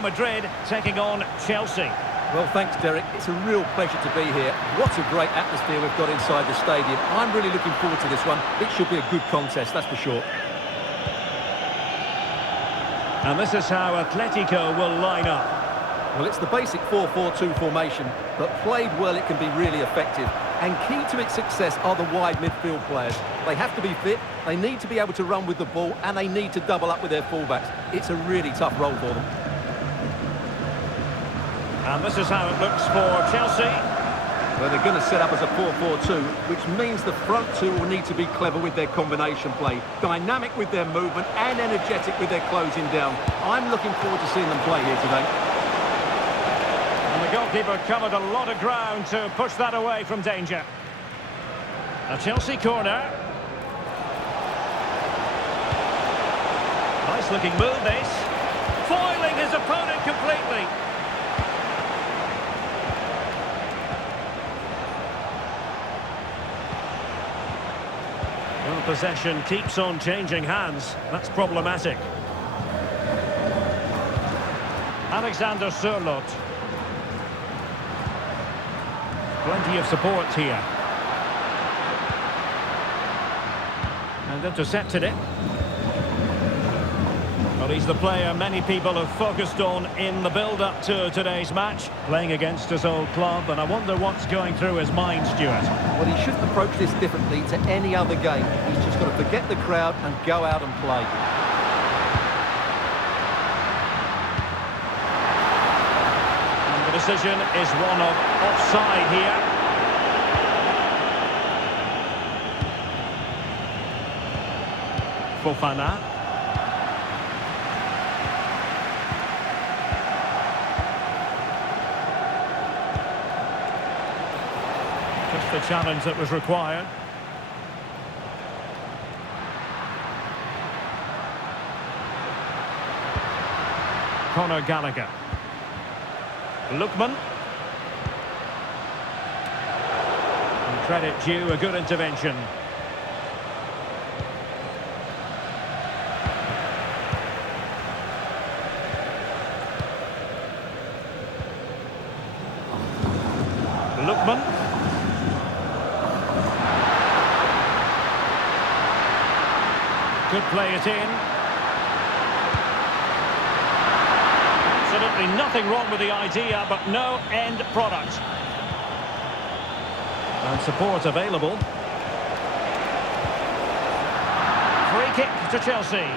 Atletico Madrid taking on Chelsea. Well, thanks, Derek. It's a real pleasure to be here. What a great atmosphere we've got inside the stadium. I'm really looking forward to this one. It should be a good contest, that's for sure. And this is how Atletico will line up. Well, it's the basic 4-4-2 formation, but played well it can be really effective. And key to its success are the wide midfield players. They have to be fit, they need to be able to run with the ball, and they need to double up with their fullbacks. It's a really tough role for them. And this is how it looks for Chelsea. Well, they're going to set up as a 4-4-2, which means the front two will need to be clever with their combination play, dynamic with their movement, and energetic with their closing down. I'm looking forward to seeing them play here today. And the goalkeeper covered a lot of ground to push that away from danger. A Chelsea corner. Nice looking move, this. Foiling his opponent completely. Well, possession keeps on changing hands. That's problematic. Alexander Sørloth. Plenty of support here. And intercepted it. Well, he's the player many people have focused on in the build-up to today's match. Playing against his old club, and I wonder what's going through his mind, Stuart. Well, he shouldn't approach this differently to any other game. He's just got to forget the crowd and go out and play. And the decision is one of offside here. Fofana. Just the challenge that was required. Conor Gallagher. Lookman. And credit due, a good intervention. Lookman. Could play it in. Absolutely nothing wrong with the idea, but no end product. And support available. Free kick to Chelsea.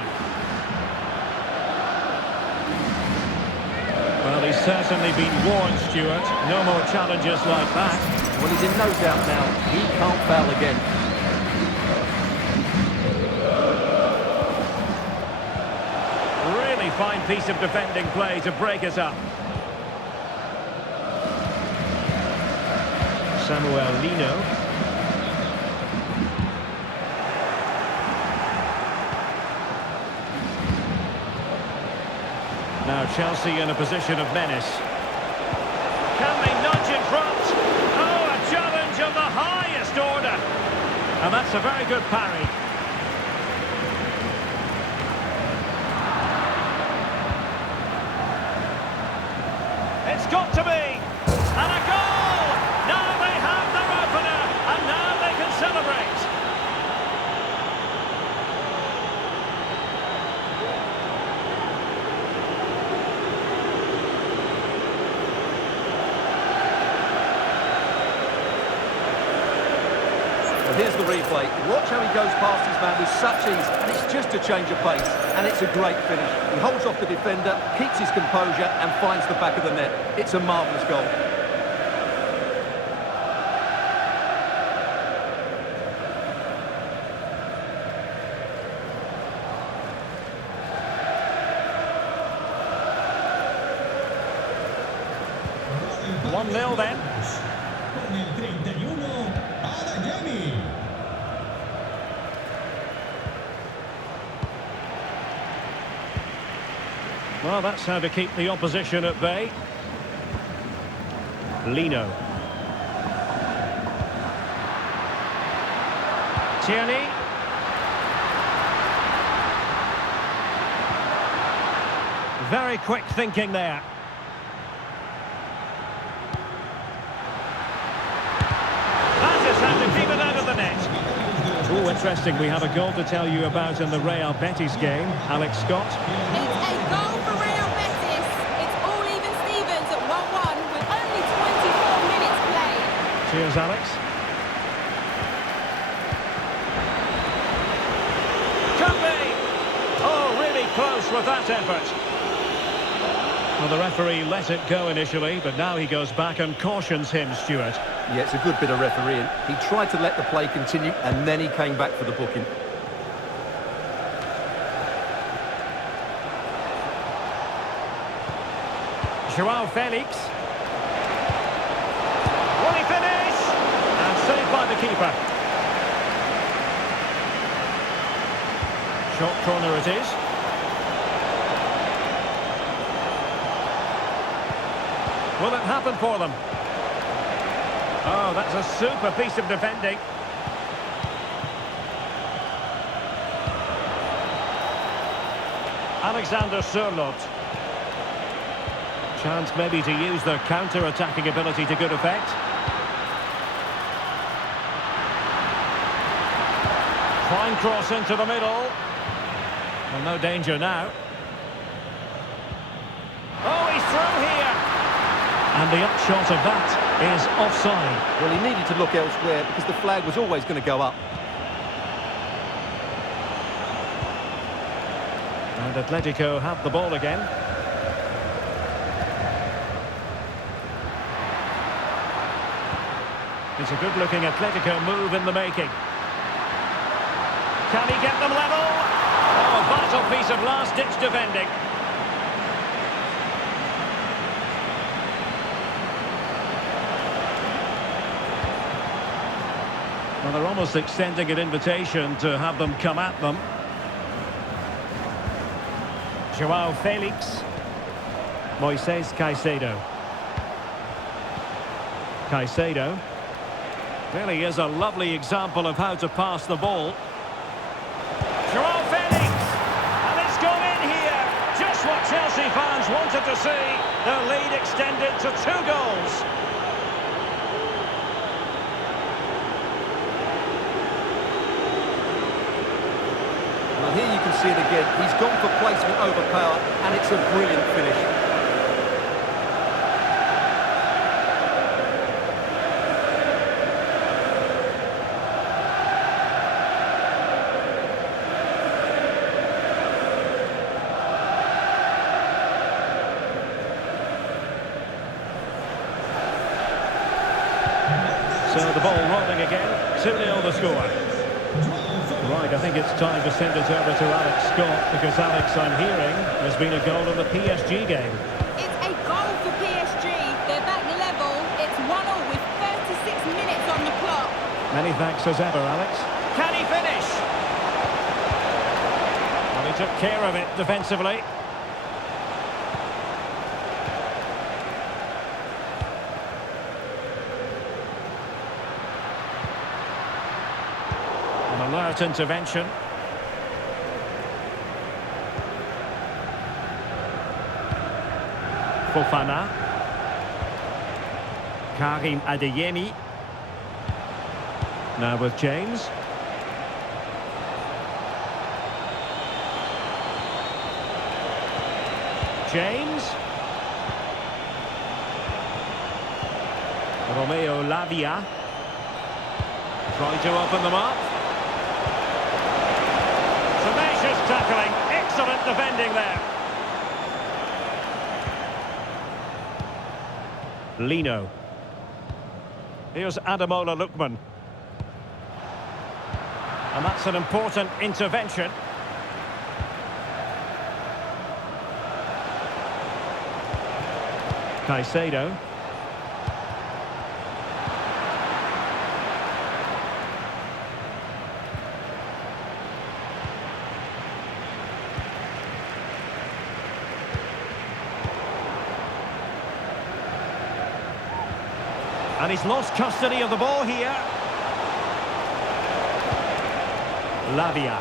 Well, he's certainly been warned, Stuart. No more challenges like that. Well, he's in no doubt now. He can't foul again. Really fine piece of defending play to break us up. Samuel Lino. Now Chelsea in a position of menace. Can they nudge in front? Oh, a challenge of the highest order. And that's a very good parry. It's got to be. And a goal! Now they have their opener. And now they can celebrate. Well, here's the replay. Watch how he goes past his man with such ease, and it's just a change of pace, and it's a great finish. He holds off the defender, keeps his composure, and finds the back of the net. It's a marvellous goal. One 0 then. Con el 31, Adeyemi. Well, that's how to keep the opposition at bay. Lino. Tierney. Very quick thinking there. That is how to keep it out of the net. Oh, interesting. We have a goal to tell you about in the Real Betis game. Alex Scott. It's a goal for Real Betis. It's all even Stevens at 1-1 with only 24 minutes played. Cheers, Alex. Could be. Oh, really close with that effort. Well, the referee let it go initially, but now he goes back and cautions him, Stuart. Yeah, it's a good bit of refereeing. He tried to let the play continue, and then he came back for the booking. Joao Felix. Will he finish? And saved by the keeper. Short corner it is. Will it happen for them? Oh, that's a super piece of defending. Alexander Sørloth. Chance maybe to use their counter-attacking ability to good effect. Fine cross into the middle. Well, no danger now. Oh, he's through here. And the upshot of that is offside. Well, he needed to look elsewhere because the flag was always going to go up. And Atletico have the ball again. It's a good-looking Atletico move in the making. Can he get them level? Oh, a vital piece of last-ditch defending. Well, they're almost extending an invitation to have them come at them. Joao Felix. Moises Caicedo. Caicedo. Really is a lovely example of how to pass the ball. Joao Felix! And it's gone in here! Just what Chelsea fans wanted to see. Their lead extended to 2 goals. Well, here you can see it again. He's gone for placement over power, and it's a brilliant finish. So the ball rolling again, 2-0 the score. Right, I think it's time to send it over to Alex Scott, because Alex, I'm hearing, there's been a goal in the PSG game. It's a goal for PSG. They're back level. It's 1-1 with 36 minutes on the clock. Many thanks as ever, Alex. Can he finish? Well, he took care of it defensively. An alert intervention. Fofana. Karim Adeyemi. Now with James. James. Romeo Lavia. Trying to open them up. Tenacious tackling. Excellent defending there. Lino. Here's Ademola Lookman. And that's an important intervention. Caicedo. And he's lost custody of the ball here. Lavia.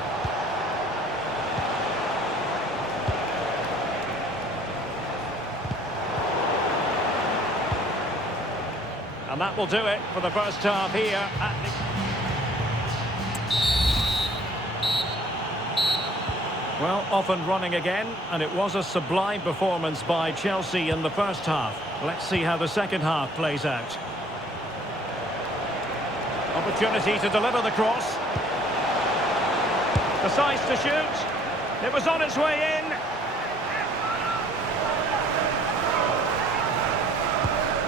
And that will do it for the first half here at the... Well, off and running again, and it was a sublime performance by Chelsea in the first half. Let's see how the second half plays out. Opportunity to deliver the cross. Decides to shoot. It was on its way in.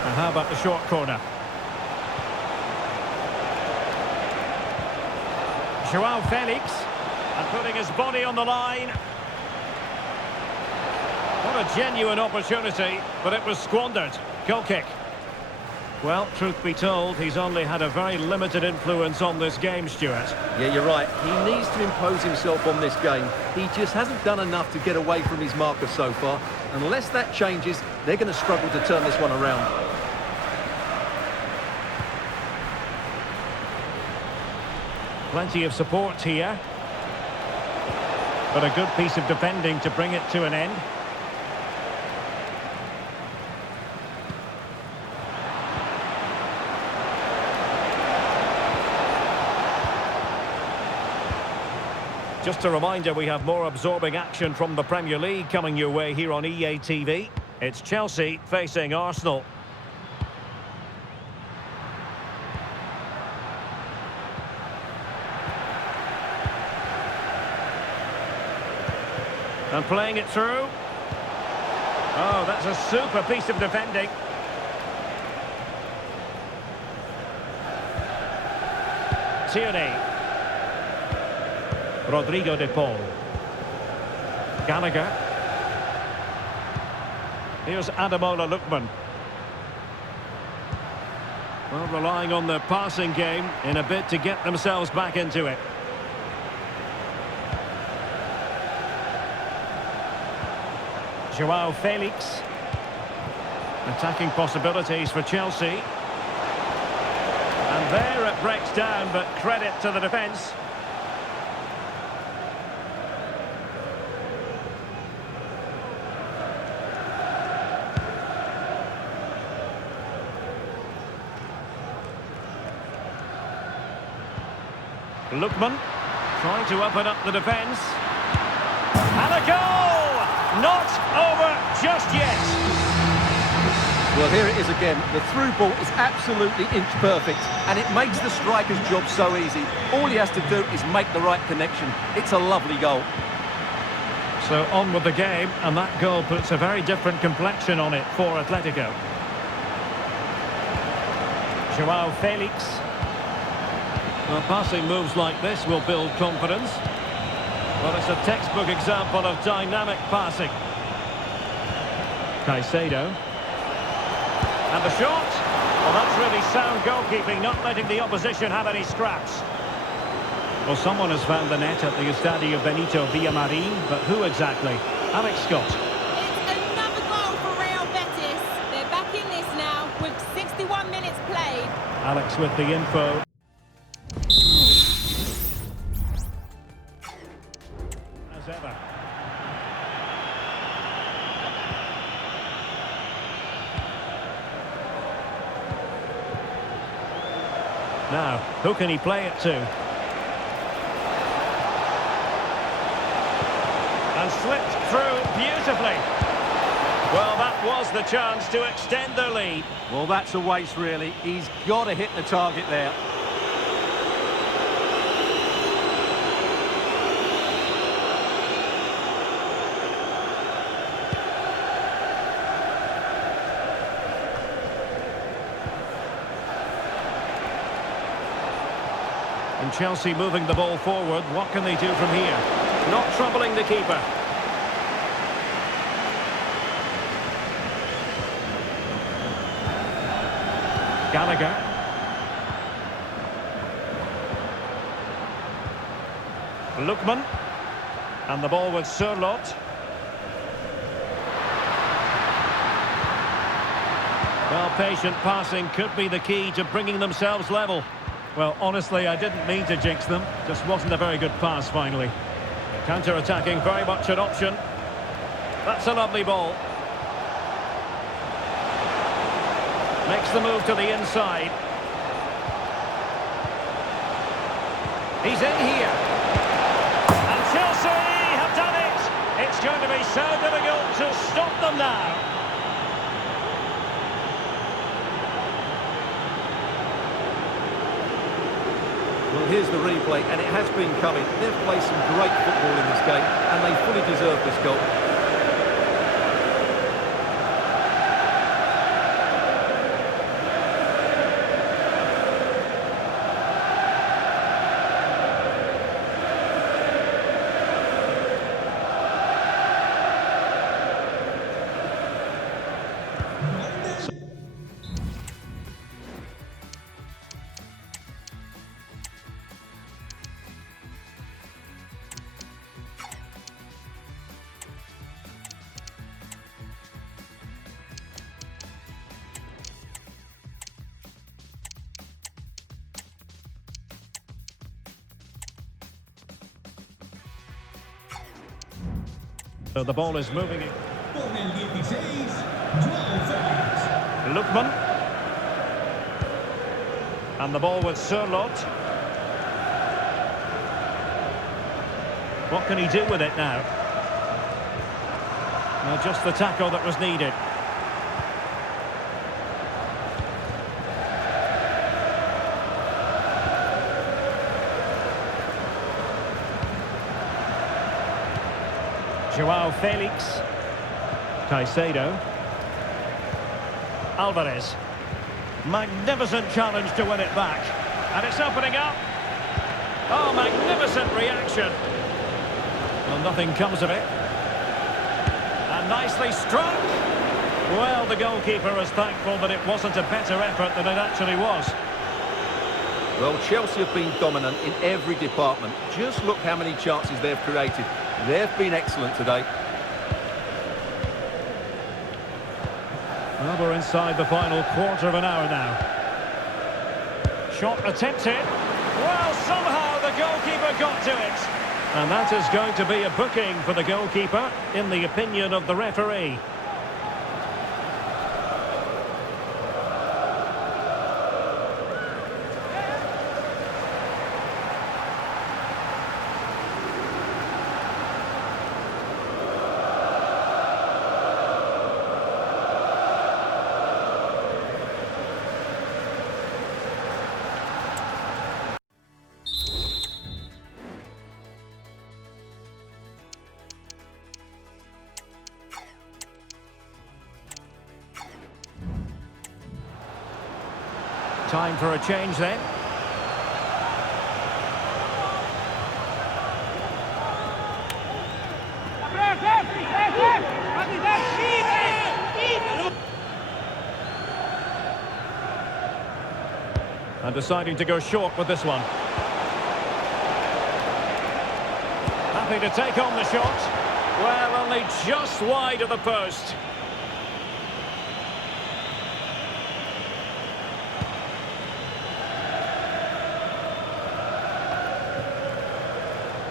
And how about the short corner? Joao Felix. And putting his body on the line. What a genuine opportunity, but it was squandered. Goal kick. Well, truth be told, he's only had a very limited influence on this game, Stuart. Yeah, you're right. He needs to impose himself on this game. He just hasn't done enough to get away from his marker so far. Unless that changes, they're going to struggle to turn this one around. Plenty of support here. But a good piece of defending to bring it to an end. Just a reminder, we have more absorbing action from the Premier League coming your way here on EA TV. It's Chelsea facing Arsenal. And playing it through. Oh, that's a super piece of defending. Tierney. Rodrigo de Paul. Gallagher. Here's Ademola Lookman. Well, relying on the passing game in a bid to get themselves back into it. Joao Felix. Attacking possibilities for Chelsea. And there it breaks down, but credit to the defence. Lookman trying to open up the defence. And a goal! Not over just yet. Well, here it is again. The through ball is absolutely inch perfect, and it makes the striker's job so easy. All he has to do is make the right connection. It's a lovely goal. So on with the game, and that goal puts a very different complexion on it for Atletico. Joao Felix. Well, passing moves like this will build confidence. Well, it's a textbook example of dynamic passing. Caicedo. And the shot. Well, that's really sound goalkeeping, not letting the opposition have any scraps. Well, someone has found the net at the Estadio Benito Villamarin, but who exactly? Alex Scott. It's another goal for Real Betis. They're back in this now with 61 minutes played. Alex with the info. As ever. Now, who can he play it to? And slipped through beautifully. Well, that was the chance to extend their lead. Well, that's a waste, really. He's got to hit the target there. And Chelsea moving the ball forward. What can they do from here? Not troubling the keeper. Gallagher. Lookman. And the ball with Sørloth. Well, patient passing could be the key to bringing themselves level. Well, honestly, I didn't mean to jinx them. Just wasn't a very good pass, finally. Counter-attacking, very much an option. That's a lovely ball. Makes the move to the inside. He's in here. And Chelsea have done it. It's going to be so difficult to stop them now. Well, here's the replay, and it has been coming. They've played some great football in this game, and they fully deserve this goal. So the ball is moving in. Con el 16, Joao Félix. Lookman. And the ball with Sørloth. What can he do with it now? Well, just the tackle that was needed. Joao Felix. Caicedo. Alvarez. Magnificent challenge to win it back. And it's opening up. Oh, magnificent reaction. Well, nothing comes of it. And nicely struck. Well, the goalkeeper is thankful that it wasn't a better effort than it actually was. Well, Chelsea have been dominant in every department. Just look how many chances they've created. They've been excellent today. Well, we're inside the final quarter of an hour now. Shot attempted. Well, somehow the goalkeeper got to it. And that is going to be a booking for the goalkeeper, in the opinion of the referee. Time for a change then. And deciding to go short with this one. Happy to take on the shot. Well, only just wide of the post.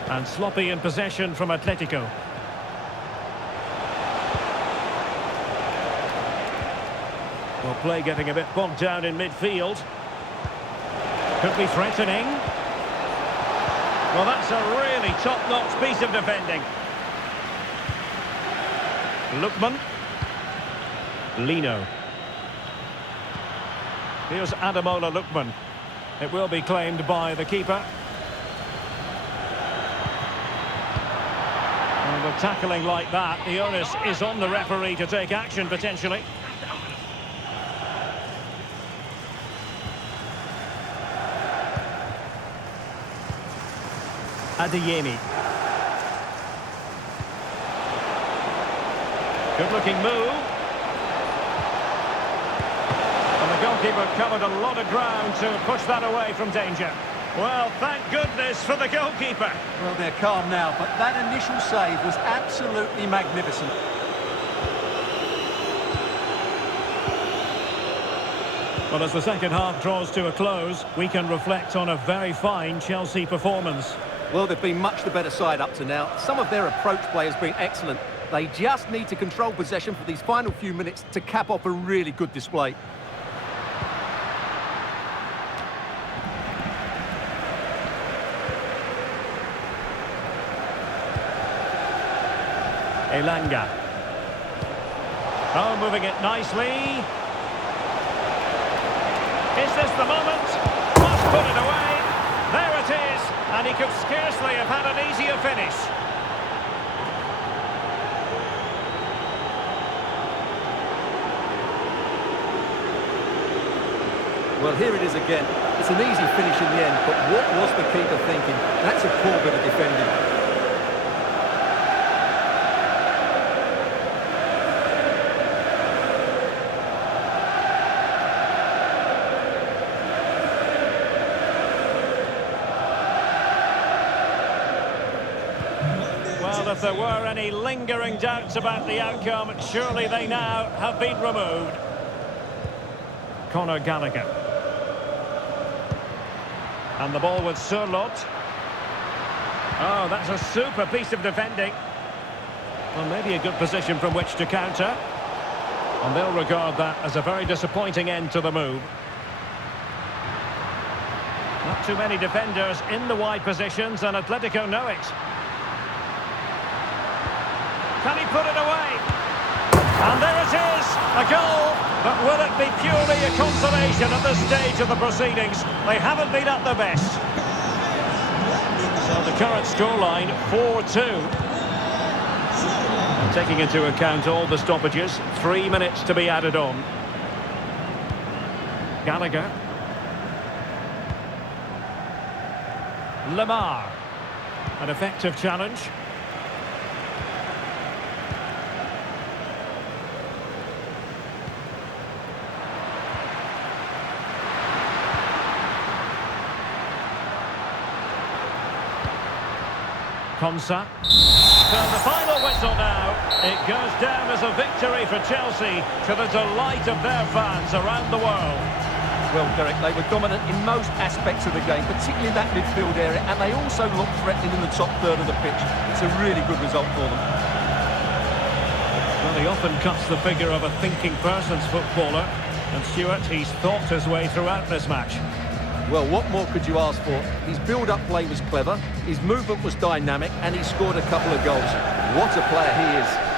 And sloppy in possession from Atletico. Well, play getting a bit bogged down in midfield. Could be threatening. Well, that's a really top-notch piece of defending. Lookman. Lino. Here's Ademola Lookman. It will be claimed by the keeper. And with tackling like that, the onus is on the referee to take action, potentially. Adeyemi. Good-looking move. And the goalkeeper covered a lot of ground to push that away from danger. Well, thank goodness for the goalkeeper. Well, they're calm now, but that initial save was absolutely magnificent. Well, as the second half draws to a close, we can reflect on a very fine Chelsea performance. Well, they've been much the better side up to now. Some of their approach play has been excellent. They just need to control possession for these final few minutes to cap off a really good display. Elanga. Oh, moving it nicely. Is this the moment? Must put it away. There it is. And he could scarcely have had an easier finish. Well, here it is again. It's an easy finish in the end, but what was the keeper thinking? That's a poor bit of defending. Well, if there were any lingering doubts about the outcome, surely they now have been removed. Conor Gallagher. And the ball with Surlot. Oh, that's a super piece of defending. Well, maybe a good position from which to counter. And they'll regard that as a very disappointing end to the move. Not too many defenders in the wide positions, and Atletico know it. Can he put it away? And there it is, a goal. But will it be purely a consolation at this stage of the proceedings? They haven't been at their best. So the current scoreline, 4-2. Taking into account all the stoppages, 3 minutes to be added on. Gallagher. Lamar. An effective challenge. Konsa. So the final whistle now. It goes down as a victory for Chelsea to the delight of their fans around the world. Well, Derek, they were dominant in most aspects of the game, particularly in that midfield area, and they also looked threatening in the top third of the pitch. It's a really good result for them. Well, he often cuts the figure of a thinking person's footballer, and Stuart, he's thought his way throughout this match. Well, what more could you ask for? His build-up play was clever, his movement was dynamic, and he scored a couple of goals. What a player he is.